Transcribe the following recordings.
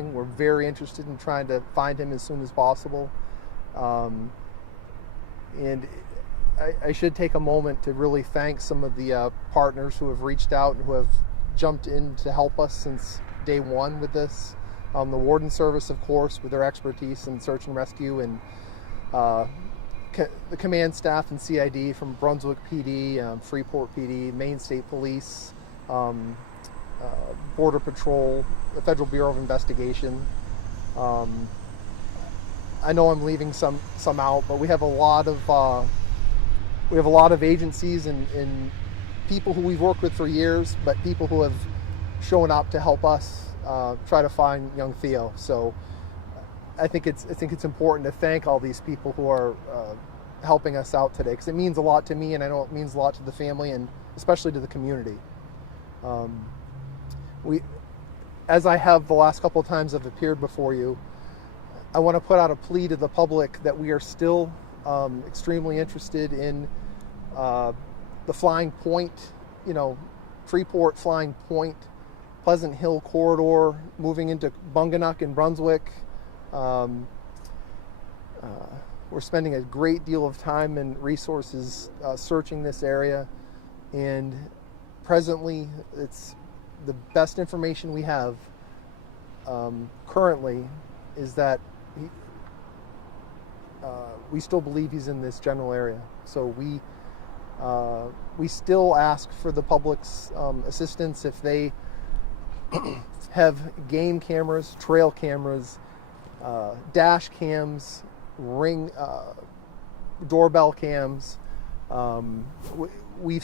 We're very interested in trying to find him as soon as possible. And I should take a moment to really thank some of the partners who have reached out and who have jumped in to help us since day one with this. The Warden Service, of course, with their expertise in search and rescue, and the command staff and CID from Brunswick PD, Freeport PD, Maine State Police, Border Patrol, the Federal Bureau of Investigation. I know I'm leaving some out, but we have a lot of agencies and people who we've worked with for years, but people who have shown up to help us try to find young Theo. So I think it's important to thank all these people who are helping us out today, because it means a lot to me, and I know it means a lot to the family, and especially to the community. As I have the last couple of times I've appeared before you, I want to put out a plea to the public that we are still extremely interested in the Flying Point, Freeport, Flying Point, Pleasant Hill corridor, moving into Bunganuck and Brunswick. We're spending a great deal of time and resources searching this area, and presently it's the best information we have currently is that we still believe he's in this general area. So we still ask for the public's assistance if they have game cameras, trail cameras, dash cams, ring doorbell cams. We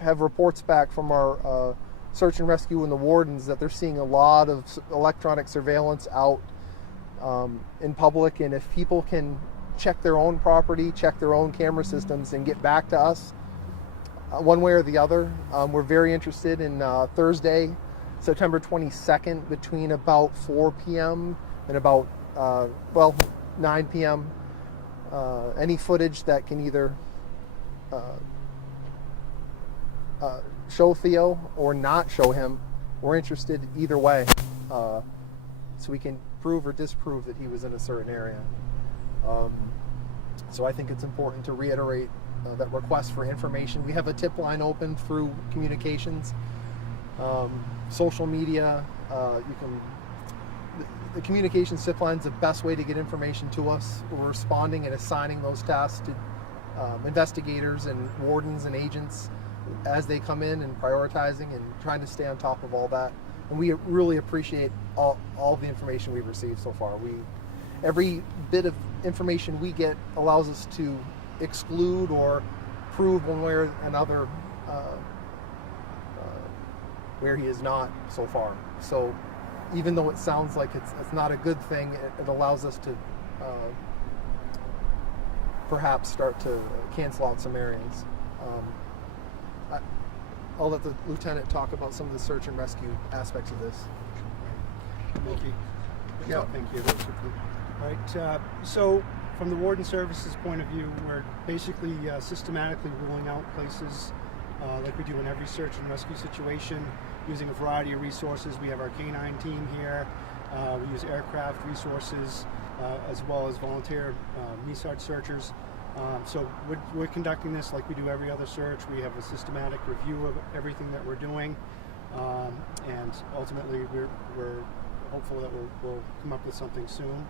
have reports back from our search and rescue and the wardens that they're seeing a lot of electronic surveillance out in public, and if people can check their own property, check their own camera systems, and get back to us one way or the other. We're very interested in Thursday, September 22nd, between about 4 p.m. and about 9 p.m. Any footage that can either show Theo or not show him, we're interested either way, so we can prove or disprove that he was in a certain area. So I think it's important to reiterate that request for information. We have a tip line open through communications, social media. The communications tip line is the best way to get information to us. We're responding and assigning those tasks to investigators and wardens and agents as they come in, and prioritizing and trying to stay on top of all that. And we really appreciate all the information we've received so far. Every bit of information we get allows us to exclude or prove one way or another where he is not so far. So even though it sounds like it's not a good thing, it allows us to perhaps start to cancel out some areas. I'll let the lieutenant talk about some of the search and rescue aspects of this. Thank you. Yeah, thank you. All right. So from the Warden Services point of view, we're basically systematically ruling out places like we do in every search and rescue situation, using a variety of resources. We have our canine team here. We use aircraft resources as well as volunteer MESARD searchers. So we're conducting this like we do every other search. We have a systematic review of everything that we're doing, and ultimately we're hopeful that we'll come up with something soon.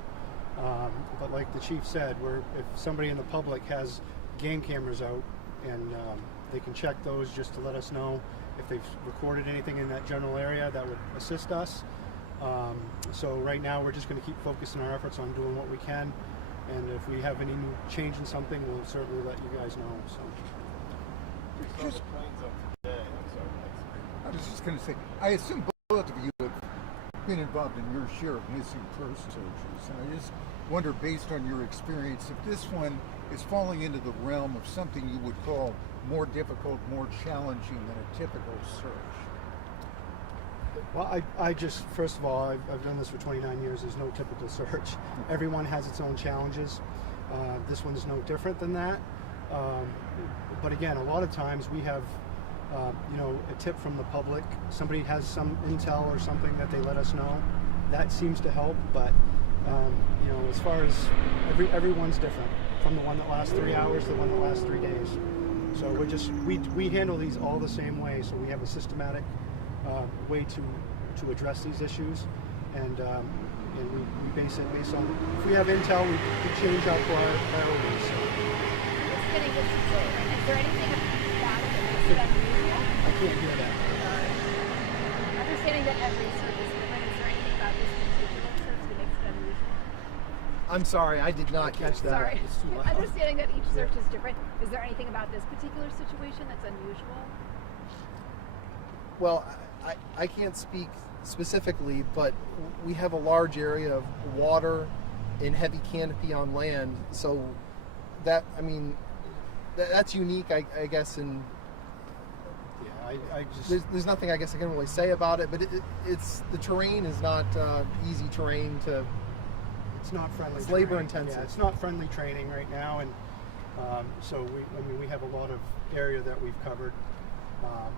But like the chief said, if somebody in the public has game cameras out, and they can check those just to let us know if they've recorded anything in that general area, that would assist us. So right now we're just going to keep focusing our efforts on doing what we can, and if we have any new change in something, we'll certainly let you guys know. So. I was just going to say, I assume both of you have been involved in your share of missing person searches, and I just wonder, based on your experience, if this one is falling into the realm of something you would call more difficult, more challenging than a typical search. Well, I just, first of all, I've done this for 29 years. There's no typical search. Everyone has its own challenges. This one's no different than that. But again, a lot of times we have, a tip from the public. Somebody has some intel or something that they let us know that seems to help. But as far as everyone's different, from the one that lasts 3 hours to the one that lasts 3 days. So we handle these all the same way. So we have a systematic way to address these issues, and we base it based on, if we have intel, we change our priorities. So. It's getting this right? Is there anything about it that makes it unusual? I can't hear that. Understanding that every search is different, is there anything about this particular search that makes it unusual? I'm sorry, I did not catch that. Sorry. It's too loud. Understanding that each search is different, is there anything about this particular situation that's unusual? Well, I can't speak specifically, but we have a large area of water and heavy canopy on land, so that's unique, I guess. And I just there's nothing I guess I can really say about it, but it's the terrain is not easy terrain to. It's not friendly. It's labor training. intensive. Yeah, it's not friendly training right now, and so we have a lot of area that we've covered.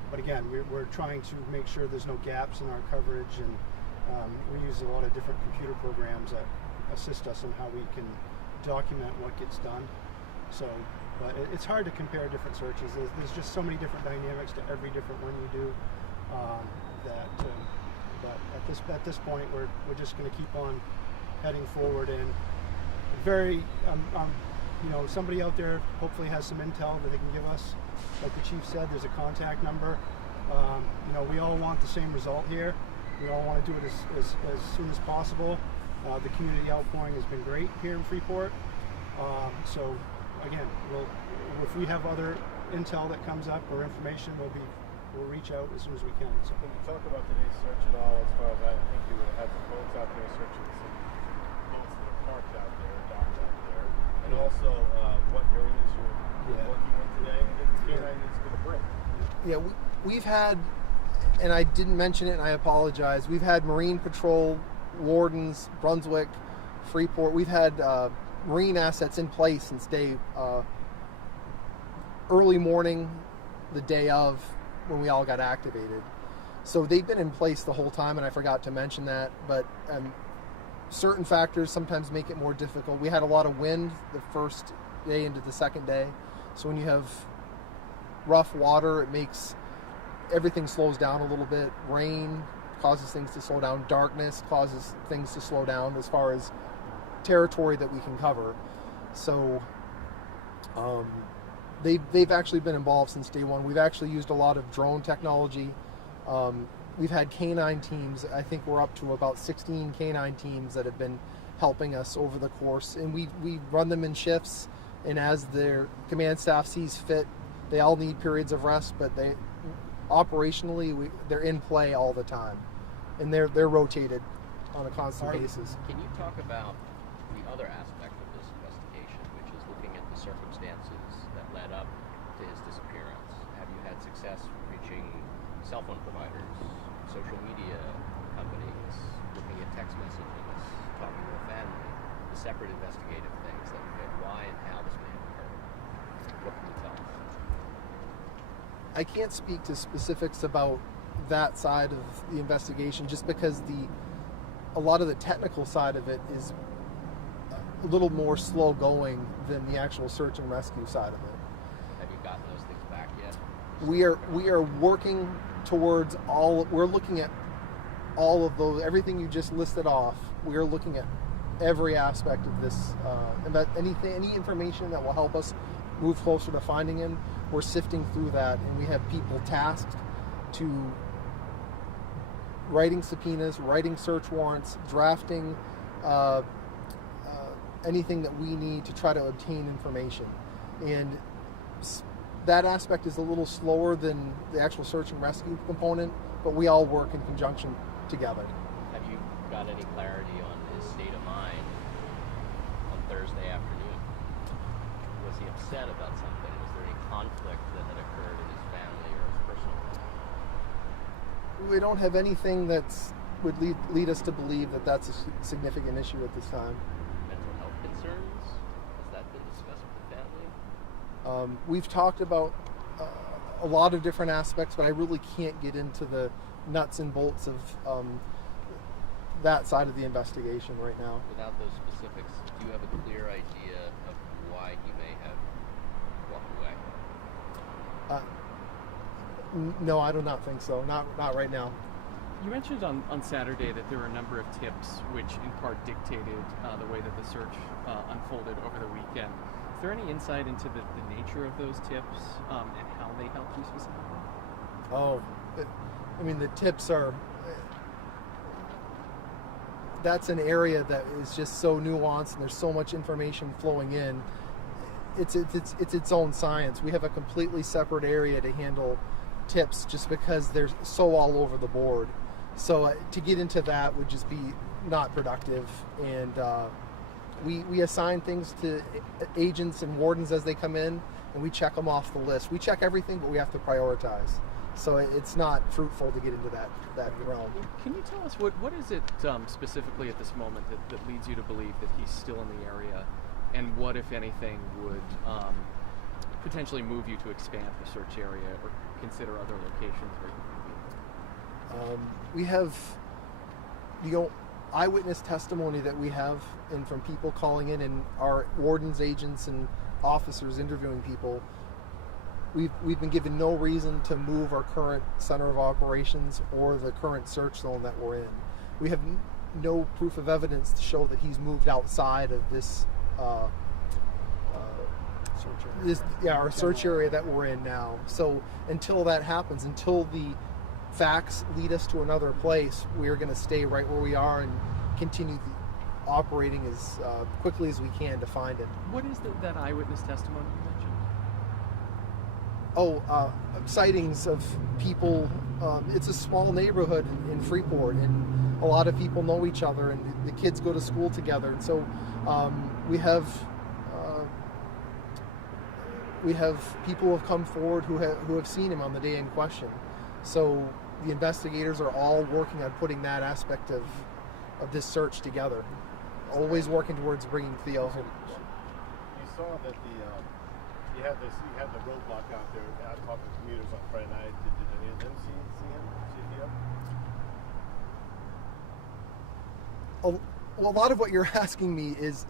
But again, we're trying to make sure there's no gaps in our coverage, and we use a lot of different computer programs that assist us in how we can document what gets done. So, but it's hard to compare different searches. There's just so many different dynamics to every different one you do. But at this point, we're just going to keep on heading forward, and somebody out there hopefully has some intel that they can give us. Like the chief said, there's a contact number. We all want the same result here. We all want to do it as soon as possible. The community outpouring has been great here in Freeport. So again, if we have other intel that comes up or information, we'll reach out as soon as we can. So can you talk about today's search at all? As far as I think you would have the boats out there searching some boats that are parked out there, docked out there, and also what areas you're working in today, and if the canine is going to bring. Yeah, we've had, and I didn't mention it, and I apologize. We've had Marine Patrol, wardens, Brunswick, Freeport. We've had Marine assets in place since early morning, the day of, when we all got activated. So they've been in place the whole time, and I forgot to mention that. But certain factors sometimes make it more difficult. We had a lot of wind the first day into the second day. So when you have rough water, it makes everything slows down a little bit. Rain causes things to slow down. Darkness causes things to slow down as far as territory that we can cover. So they've actually been involved since day one. We've actually used a lot of drone technology. We've had canine teams. I think we're up to about 16 canine teams that have been helping us over the course, and we run them in shifts, and as their command staff sees fit. They all need periods of rest, but they're in play all the time, and they're rotated on a constant basis. Can you talk about the other aspect of this investigation, which is looking at the circumstances that led up to his disappearance? Have you had success reaching cell phone providers, social media companies, looking at text messages, talking to a family, the separate investigative things that look at why and how this may have occurred? What can you tell us? I can't speak to specifics about that side of the investigation, just because a lot of the technical side of it is a little more slow going than the actual search and rescue side of it. Have you gotten those things back yet? We are working towards we're looking at all of those, everything you just listed off. We are looking at every aspect of this, any information that will help us move closer to finding him. We're sifting through that, and we have people tasked to writing subpoenas, writing search warrants, drafting anything that we need to try to obtain information. And that aspect is a little slower than the actual search and rescue component, but we all work in conjunction together. Have you got any clarity on his state of mind on Thursday afternoon? Was he upset about something? Was there any conflict that had occurred in his family or his personal life? We don't have anything that would lead us to believe that that's a significant issue at this time. Mental health concerns? Has that been discussed with the family? We've talked about a lot of different aspects, but I really can't get into the nuts and bolts of that side of the investigation right now. Without those specifics, do you have a clear idea of why he may have walked away? No, I do not think so. Not right now. You mentioned on Saturday that there were a number of tips which in part dictated the way that the search unfolded over the weekend. Is there any insight into the nature of those tips and how they helped you specifically? I mean, the tips are... That's an area that is just so nuanced, and there's so much information flowing in. It's its own science. We have a completely separate area to handle tips just because they're so all over the board. So to get into that would just be not productive. And we assign things to agents and wardens as they come in, and we check them off the list. We check everything, but we have to prioritize. So it's not fruitful to get into that realm. Can you tell us what is it specifically at this moment that leads you to believe that he's still in the area, and what, if anything, would potentially move you to expand the search area or consider other locations where he could be? We have the eyewitness testimony that we have, and from people calling in, and our wardens, agents, and officers interviewing people. We've been given no reason to move our current center of operations or the current search zone that we're in. We have no proof of evidence to show that he's moved outside of this our search area that we're in now. So until that happens, until the facts lead us to another place, we're going to stay right where we are and continue operating as quickly as we can to find him. What is that eyewitness testimony you mentioned? Sightings of people. It's a small neighborhood in Freeport, and a lot of people know each other, and the kids go to school together. And so we have people who have come forward who have seen him on the day in question. So the investigators are all working on putting that aspect of this search together, always working towards bringing Theo home. You saw that you had the roadblock out there. I talked to commuters on Friday night. Did any of them see Theo? Well, a lot of what you're asking me is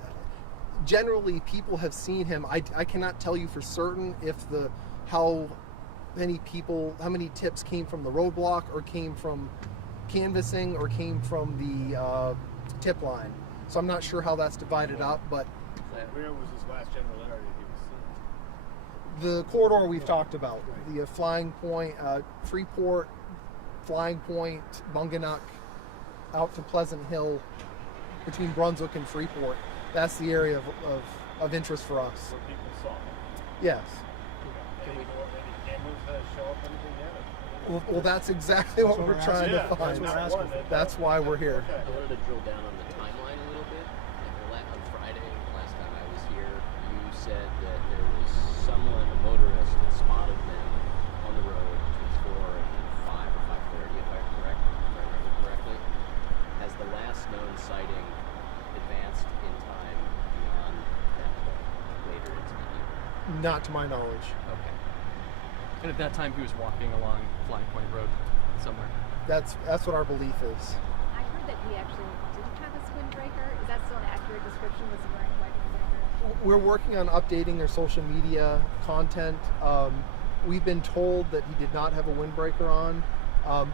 generally people have seen him. I cannot tell you for certain if how many tips came from the roadblock or came from canvassing or came from the tip line. So I'm not sure how that's divided up, but where was his last general area he was seen? The corridor we've talked about, the Flying Point, Freeport, Flying Point, Munganuk, out to Pleasant Hill, between Brunswick and Freeport. That's the area of interest for us. Where people saw him? Yes. Any cameras show up anything yet? Well, that's exactly what we're trying to find. That's why we're here. I wanted to drill down on the timeline a little bit. On Friday, last time I was here, you said that there was someone, a motorist, that spotted them on the road between 4 and 5 or 5:30, if I remember correctly. Has the last known sighting advanced in time beyond that point, later into the evening? Not to my knowledge. Okay. And at that time, he was walking along Flying Point Road somewhere. That's what our belief is. I heard that he actually didn't have his windbreaker. Is that still an accurate description? Was he wearing a white windbreaker? We're working on updating their social media content. We've been told that he did not have a windbreaker on. But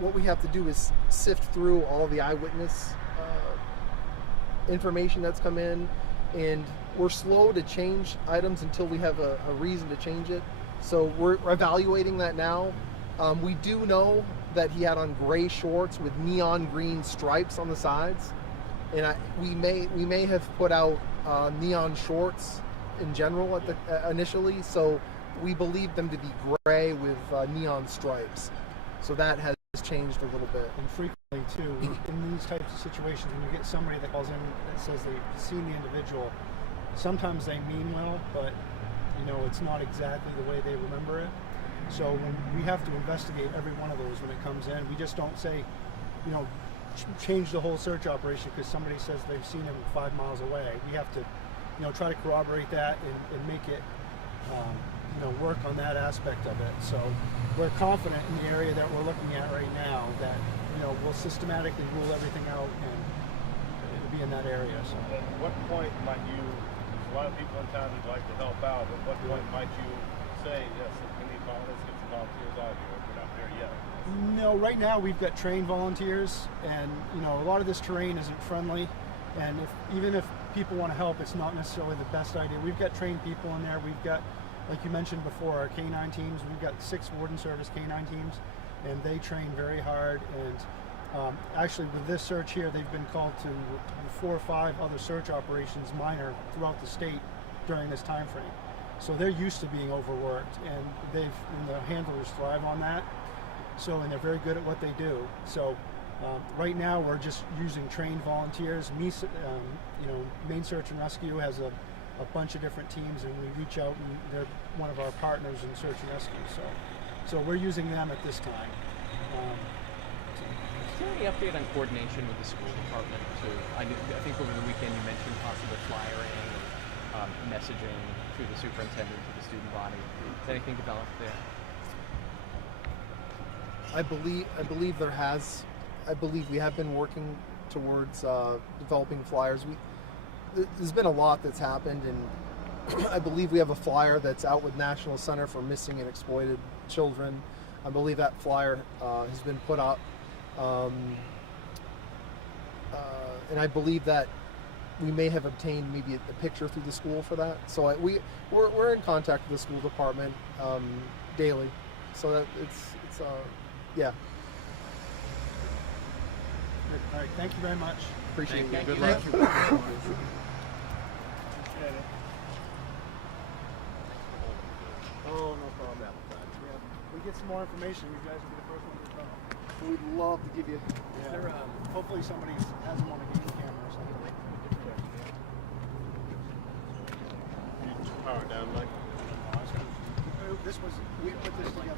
what we have to do is sift through all the eyewitness information that's come in, and we're slow to change items until we have a reason to change it. So we're evaluating that now. We do know that he had on gray shorts with neon green stripes on the sides, and we may have put out neon shorts in general initially. So we believe them to be gray with neon stripes. So that has changed a little bit. And frequently too, in these types of situations, when you get somebody that calls in that says they've seen the individual, sometimes they mean well, but it's not exactly the way they remember it. So when we have to investigate every one of those when it comes in, we just don't say, change the whole search operation because somebody says they've seen him 5 miles away. We have to, try to corroborate that and make it, work on that aspect of it. So we're confident in the area that we're looking at right now that, we'll systematically rule everything out and it'll be in that area. So. At what point might you? There's a lot of people in town who'd like to help out. At what point might you say, yes, we need volunteers, get some volunteers out here? We're not there yet. No, right now we've got trained volunteers, and a lot of this terrain isn't friendly. And even if people want to help, it's not necessarily the best idea. We've got trained people in there. We've got, like you mentioned before, our K9 teams. We've got 6 Warden Service K9 teams, and they train very hard. And actually, with this search here, they've been called to 4 or 5 other search operations, minor, throughout the state during this time frame. So they're used to being overworked, and the handlers thrive on that. So, and they're very good at what they do. So. Right now, we're just using trained volunteers. Maine Search and Rescue has a bunch of different teams, and we reach out, and they're one of our partners in Search and Rescue. So we're using them at this time. Is there any update on coordination with the school department? I think over the weekend you mentioned possible flyering or messaging through the superintendent to the student body. Has anything developed there? I believe there has. I believe we have been working towards developing flyers. There's been a lot that's happened, and I believe we have a flyer that's out with National Center for Missing and Exploited Children. I believe that flyer has been put up, and I believe that we may have obtained maybe a picture through the school for that. So we're in contact with the school department daily. So that it's yeah. All right, thank you very much. Appreciate it. Good Thank luck. you. Oh, no problem. We get some more information. You guys will be the first ones to know. We'd love to give you. Yeah. Hopefully somebody has them on a game camera or something. Power down, Mike. We put this together.